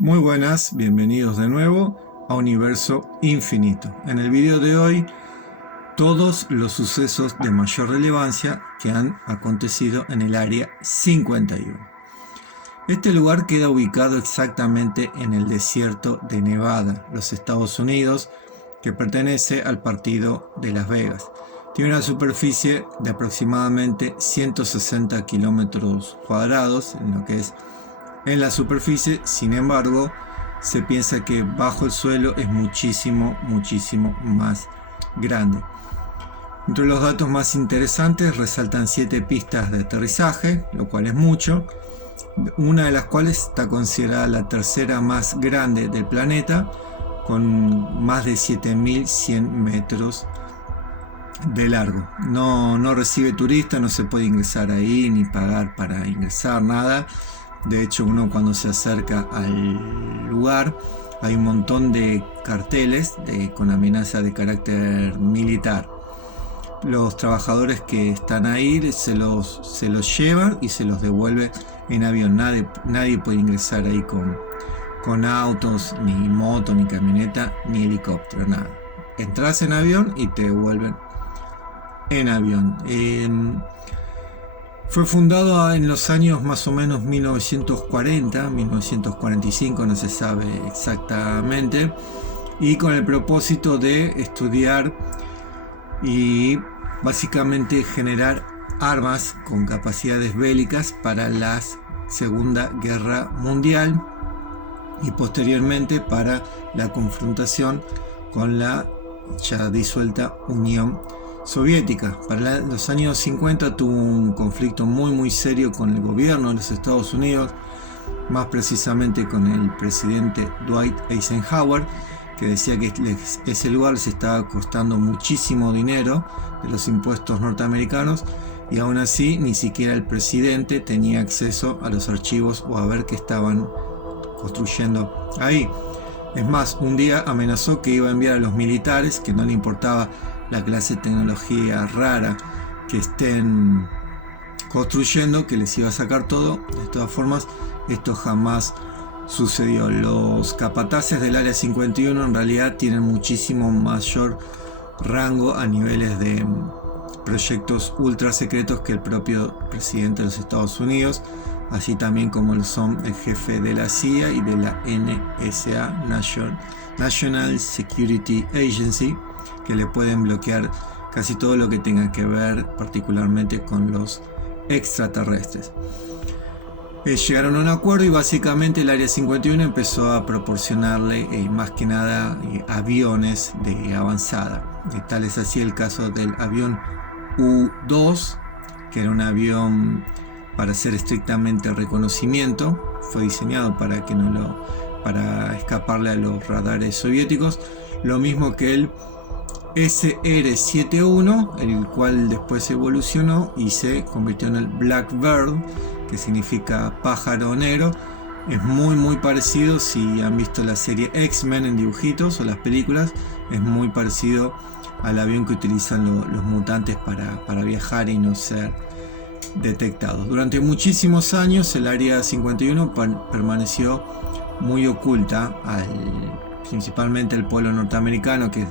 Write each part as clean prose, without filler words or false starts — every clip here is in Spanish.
Muy buenas, bienvenidos de nuevo a Universo Infinito. En el video de hoy, todos los sucesos de mayor relevancia que han acontecido en el Área 51. Este lugar queda ubicado exactamente en el desierto de Nevada, los Estados Unidos, que pertenece al partido de Las Vegas. Tiene una superficie de aproximadamente 160 kilómetros cuadrados en lo que es en la superficie. Sin embargo, se piensa que bajo el suelo es muchísimo más grande. Entre los datos más interesantes resaltan 7 pistas de aterrizaje, lo cual es mucho, una de las cuales está considerada la tercera más grande del planeta, con más de 7100 metros de largo. No recibe turistas, no se puede ingresar ahí ni pagar para ingresar, nada. De hecho, uno cuando se acerca al lugar hay un montón de carteles con amenaza de carácter militar. Los trabajadores que están ahí se los llevan y se los devuelve en avión. Nadie puede ingresar ahí con autos, ni moto, ni camioneta, ni helicóptero, nada. Entras en avión y te devuelven en avión. Fue fundado en los años más o menos 1940, 1945, no se sabe exactamente, y con el propósito de estudiar y básicamente generar armas con capacidades bélicas para la Segunda Guerra Mundial y posteriormente para la confrontación con la ya disuelta Unión Soviética. Para los años 50 tuvo un conflicto muy serio con el gobierno de los Estados Unidos, más precisamente con el presidente Dwight Eisenhower, que decía que ese lugar les estaba costando muchísimo dinero de los impuestos norteamericanos, y aún así ni siquiera el presidente tenía acceso a los archivos o a ver qué estaban construyendo ahí. Es más, un día amenazó que iba a enviar a los militares, que no le importaba la clase de tecnología rara que estén construyendo, que les iba a sacar todo. De todas formas, esto jamás sucedió. Los capataces del Área 51 en realidad tienen muchísimo mayor rango a niveles de proyectos ultra secretos que el propio presidente de los Estados Unidos, así también como lo son el jefe de la CIA y de la NSA, National Security Agency, que le pueden bloquear casi todo lo que tenga que ver particularmente con los extraterrestres. Llegaron a un acuerdo y básicamente el Área 51 empezó a proporcionarle más que nada aviones de avanzada. Tal es así el caso del avión U-2, que era un avión para hacer estrictamente reconocimiento. Fue diseñado para escaparle a los radares soviéticos. Lo mismo que el SR-71, el cual después evolucionó y se convirtió en el Blackbird, que significa pájaro negro. Es muy parecido, si han visto la serie X-Men en dibujitos o las películas, es muy parecido al avión que utilizan los mutantes para viajar y no ser detectados. Durante muchísimos años el Área 51 permaneció muy oculta, principalmente al pueblo norteamericano, que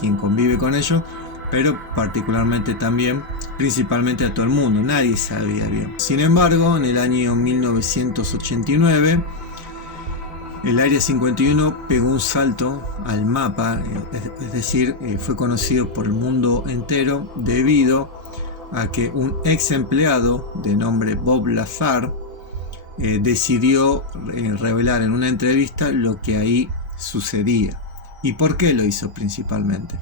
quien convive con ellos, pero particularmente también, principalmente a todo el mundo. Nadie sabía bien. Sin embargo, en el año 1989, el Área 51 pegó un salto al mapa, es decir, fue conocido por el mundo entero debido a que un ex empleado de nombre Bob Lazar decidió revelar en una entrevista lo que ahí sucedía. ¿Y por qué lo hizo principalmente?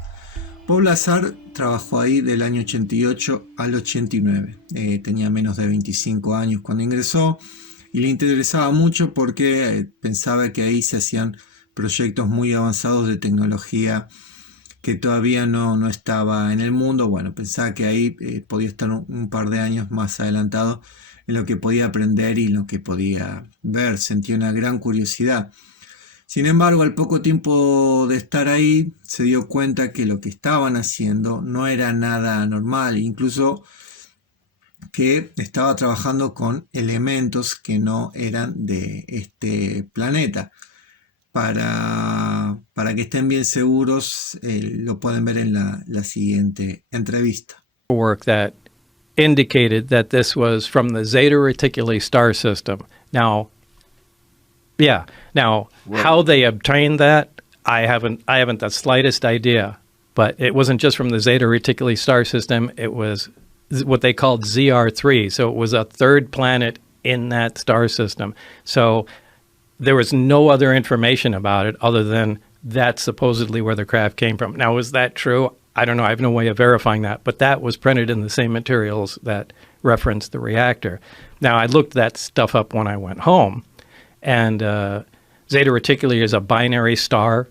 Bob Lazar trabajó ahí del año 88 al 89. Tenía menos de 25 años cuando ingresó y le interesaba mucho porque pensaba que ahí se hacían proyectos muy avanzados de tecnología que todavía no estaba en el mundo. Bueno, pensaba que ahí podía estar un par de años más adelantado en lo que podía aprender y en lo que podía ver. Sentía una gran curiosidad. Sin embargo, al poco tiempo de estar ahí, se dio cuenta que lo que estaban haciendo no era nada normal. Incluso que estaba trabajando con elementos que no eran de este planeta. Para que estén bien seguros, lo pueden ver en la siguiente entrevista. Work that indicated that this was from the Zeta Reticuli star system. Now, how they obtained that, I haven't the slightest idea. But it wasn't just from the Zeta Reticuli star system. It was what they called ZR3. So it was a third planet in that star system. So there was no other information about it other than that's supposedly where the craft came from. Now, is that true? I don't know. I have no way of verifying that. But that was printed in the same materials that referenced the reactor. Now, I looked that stuff up when I went home. And Zeta Reticuli is a binary star.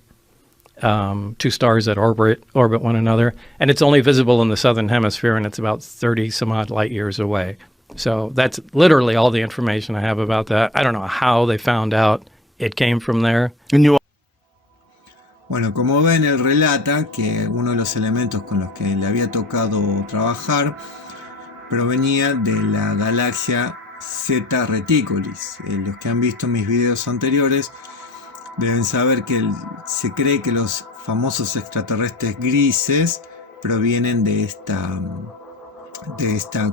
Two stars that orbit one another, and it's only visible in the southern hemisphere, and it's about 30 some odd light years away. So that's literally all the information I have about that. I don't know how they found out it came from there. Bueno, como ven, él relata que uno de los elementos con los que le había tocado trabajar provenía de la galaxia Zeta Reticulis. Los que han visto mis videos anteriores deben saber que se cree que los famosos extraterrestres grises provienen de esta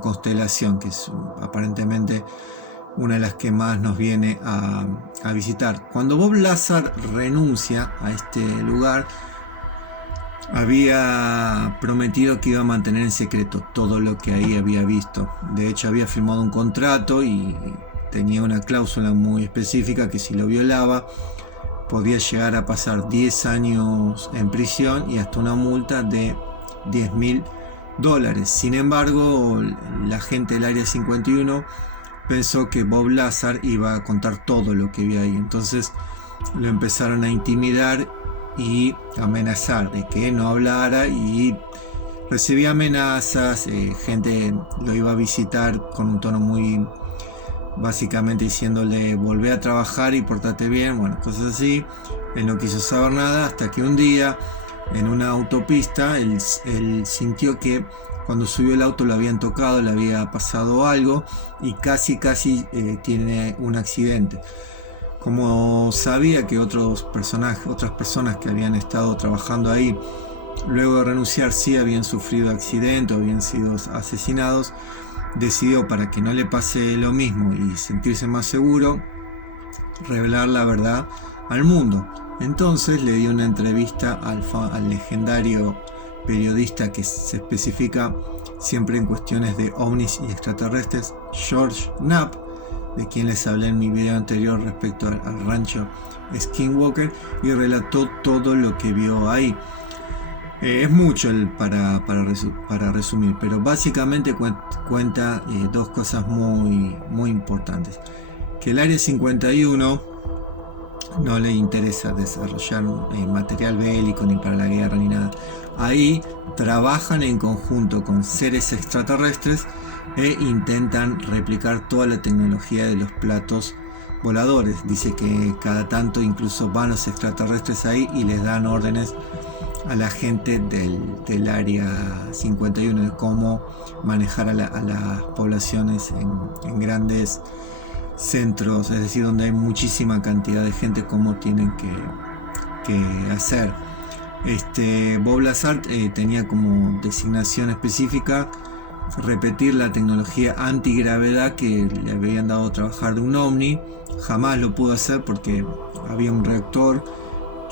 constelación, que es aparentemente una de las que más nos viene a visitar. Cuando Bob Lazar renuncia a este lugar, había prometido que iba a mantener en secreto todo lo que ahí había visto. De hecho, había firmado un contrato y tenía una cláusula muy específica que si lo violaba podía llegar a pasar 10 años en prisión y hasta una multa de $10,000. Sin embargo, la gente del Área 51 pensó que Bob Lazar iba a contar todo lo que vio ahí. Entonces lo empezaron a intimidar y amenazar de que no hablara, y recibía amenazas. Gente lo iba a visitar con un tono muy... básicamente diciéndole volvé a trabajar y portate bien, bueno, cosas así. Él no quiso saber nada hasta que un día en una autopista él sintió que cuando subió el auto lo habían tocado, le había pasado algo y casi tiene un accidente. Como sabía que otras personas que habían estado trabajando ahí luego de renunciar sí habían sufrido accidentes o habían sido asesinados, decidió, para que no le pase lo mismo y sentirse más seguro, revelar la verdad al mundo. Entonces le dio una entrevista al legendario periodista que se especifica siempre en cuestiones de ovnis y extraterrestres, George Knapp, de quien les hablé en mi video anterior respecto al rancho Skinwalker, y relató todo lo que vio ahí. Es mucho para resumir, pero básicamente cuenta dos cosas muy importantes. Que el Área 51 no le interesa desarrollar material bélico ni para la guerra ni nada. Ahí trabajan en conjunto con seres extraterrestres e intentan replicar toda la tecnología de los platos voladores. Dice que cada tanto incluso van los extraterrestres ahí y les dan órdenes a la gente del Área 51 de cómo manejar a las poblaciones en grandes centros, es decir, donde hay muchísima cantidad de gente, cómo tienen que hacer. Bob Lazar tenía como designación específica repetir la tecnología antigravedad que le habían dado a trabajar de un ovni. Jamás lo pudo hacer porque había un reactor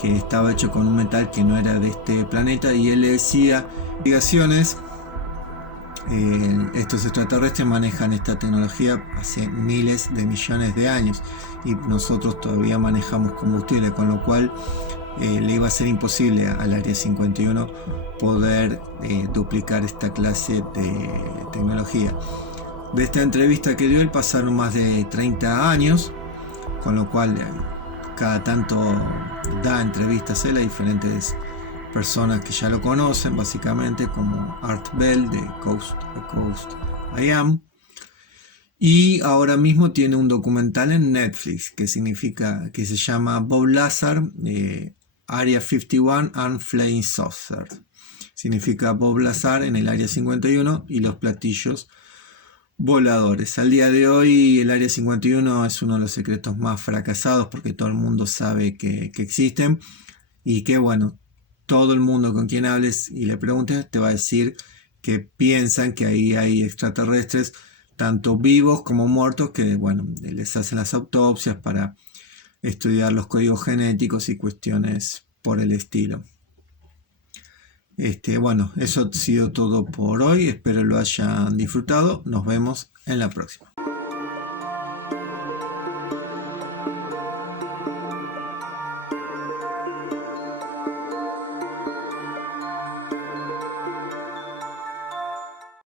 que estaba hecho con un metal que no era de este planeta, y él le decía investigaciones. Estos extraterrestres manejan esta tecnología hace miles de millones de años y nosotros todavía manejamos combustible, con lo cual le iba a ser imposible al Área 51 poder duplicar esta clase de tecnología. De esta entrevista que dio él pasaron más de 30 años, con lo cual cada tanto da entrevistas él a diferentes personas que ya lo conocen, básicamente, como Art Bell de Coast to Coast I Am. Y ahora mismo tiene un documental en Netflix que se llama Bob Lazar, Area 51 and Flying Saucers. Significa Bob Lazar en el Área 51 y los platillos voladores. Al día de hoy el Área 51 es uno de los secretos más fracasados porque todo el mundo sabe que existen y que bueno, todo el mundo con quien hables y le preguntes te va a decir que piensan que ahí hay extraterrestres, tanto vivos como muertos, que bueno, les hacen las autopsias para estudiar los códigos genéticos y cuestiones por el estilo. Bueno, eso ha sido todo por hoy. Espero lo hayan disfrutado. Nos vemos en la próxima.